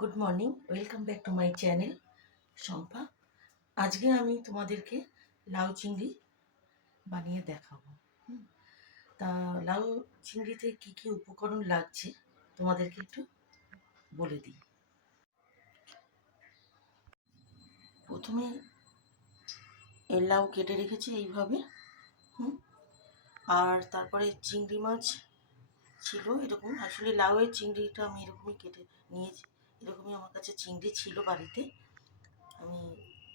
Good morning, welcome back to my channel Shampa. আজকে আমি তোমাদেরকে লাউ চিংড়ি বানিয়ে দেখাবো। তা লাউ চিংড়িতে কি কি উপকরণ লাগছে তোমাদেরকে একটু বলে দিই। প্রথমে এর লাউ কেটে রেখেছি এইভাবে। আর তারপরে চিংড়ি মাছ ছিল এরকম। আসলে লাউয়ের চিংড়িটা আমি এরকমই কেটে নিয়েছি, এরকমই আমার কাছে চিংড়ি ছিল বাড়িতে, আমি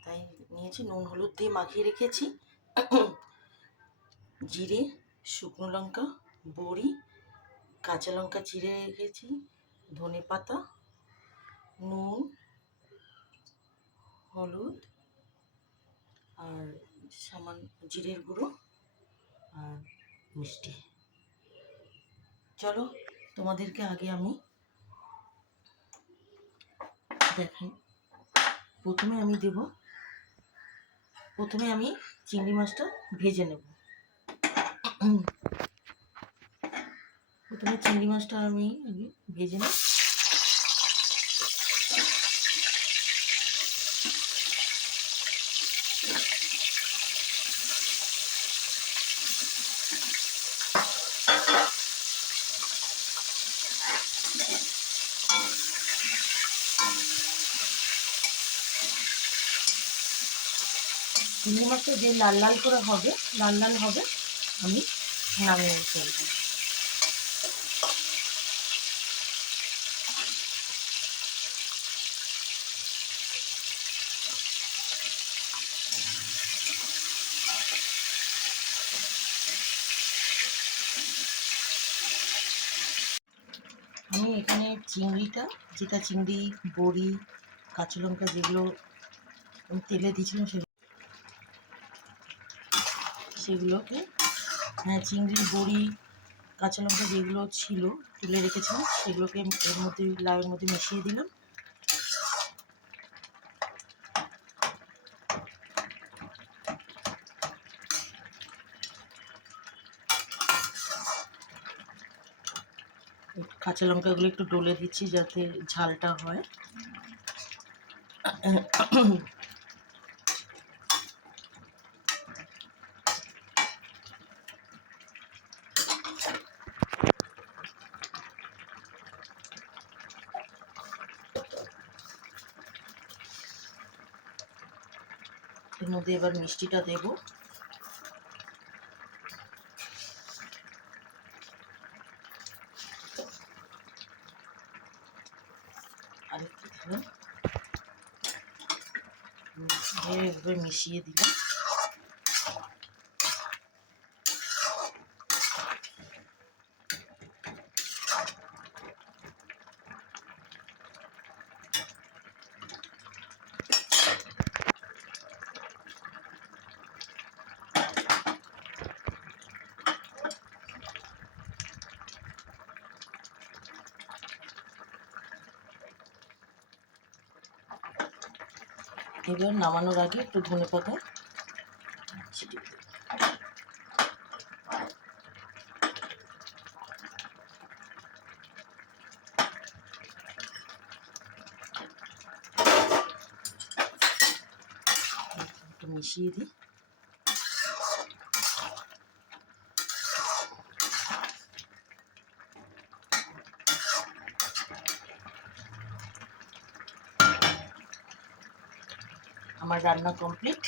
তাই নিয়েছি। নুন হলুদ দিয়ে মাখিয়ে রেখেছি। জিরে, শুকনো লঙ্কা, বড়ি, কাঁচা লঙ্কা চিড়ে রেখেছি, ধনে পাতা, নুন, হলুদ আর সামান্য জিরের গুঁড়ো আর মিষ্টি। চলো তোমাদেরকে আগে আমি দেখাই। প্রথমে আমি চিংড়ি মাছটা ভেজে নেব। প্রথমে চিংড়ি মাছটা আমি আগে ভেজে নেব। চিংড়ি মাছটা যে লাল লাল করে হবে, লাল লাল হবে, আমি নামিয়ে ফেলবো। আমি এখানে চিংড়িটা, যেটা চিংড়ি, বড়ি, কাঁচা লঙ্কা যেগুলো আমি তেলে দিয়েছিলাম সেগুলোকে, হ্যাঁ, চিংড়ি, বড়ি, কাঁচা লঙ্কা যেগুলো ছিল তুলে রেখেছিলাম সেগুলোকে এর মধ্যে, লাউয়ের মধ্যে মিশিয়ে দিলাম। কাঁচা লঙ্কাগুলো একটু ডলে দিচ্ছি যাতে ঝালটা হয়। এর মধ্যে এবার মিষ্টিটা দেব। আরেকটু দিলাম, এভাবে মিশিয়ে দিলাম। এবার নামানোর আগে একটু ধনে পাতা ছিটিয়ে দেব। একটু মিশিয়ে দিই। আমার রান্না কমপ্লিট।